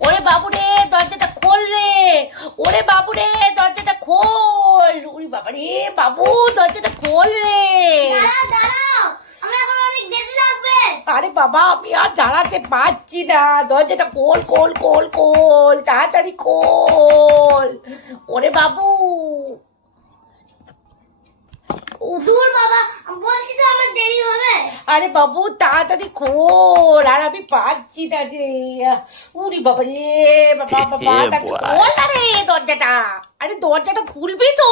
ওরে বাবুরে দরজাটা খোল রে, ওরে বাবুরে দরজাটা খোল, ওরে বাবারে বাবু দরজাটা খোল রে। আরে বাবা আমি আর দাঁড়াতে পারছি না, দরজাটা খোল খোল খোল খোল, তাড়াতাড়ি খোল ওরে বাবু। দূর বাবা, বলছি তো আমার দেরি হবে। আরে বাবু তাড়াতাড়ি খোল, আর আমি পারছি না যে। উরি বাবা রে বাবা বাবা, তাড়াতাড়ি খোল না রে দরজাটা। আরে দরজাটা খুলবি তো?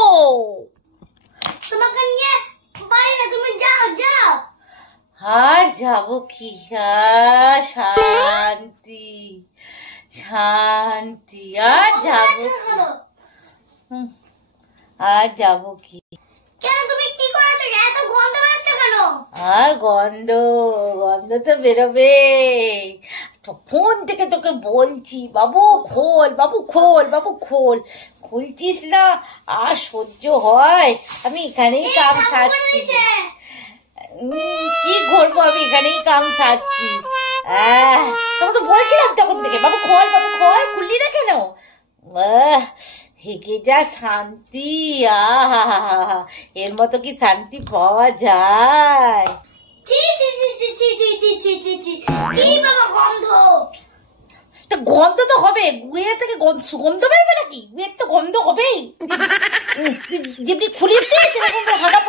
তোমাকে নিয়ে বাইরে, তুমি যাও যাও। আর যাবো কি, শান্তি শান্তি, আর যাবো আর যাবো কি? কেন তুমি কি করেছো? এত গন্ধ বেরোচ্ছে কেন? আর গন্ধ গন্ধ তো বেরোবে, ফোন থেকে তোকে বলছি বাবু খোল, বাবু খোল, বাবু খোল, খুলছিস না, আর সহ্য হয়? আমি এখানেই কাম সারছি। কি করবো, আমি এখানেই কাম সারছি। তোকে তো বলছিলাম তখন থেকে বাবু খোল, বাবু খোল, খুললি না কেন? হেগে যা শান্তি, এর মতো কি শান্তি পাওয়া যায়? গন্ধ তো হবে, গুয়ে থেকে সুগন্ধ বেরোবে নাকি? গুয়ের তো গন্ধ হবেই। যেমনি খুলিস সেরকম হাগা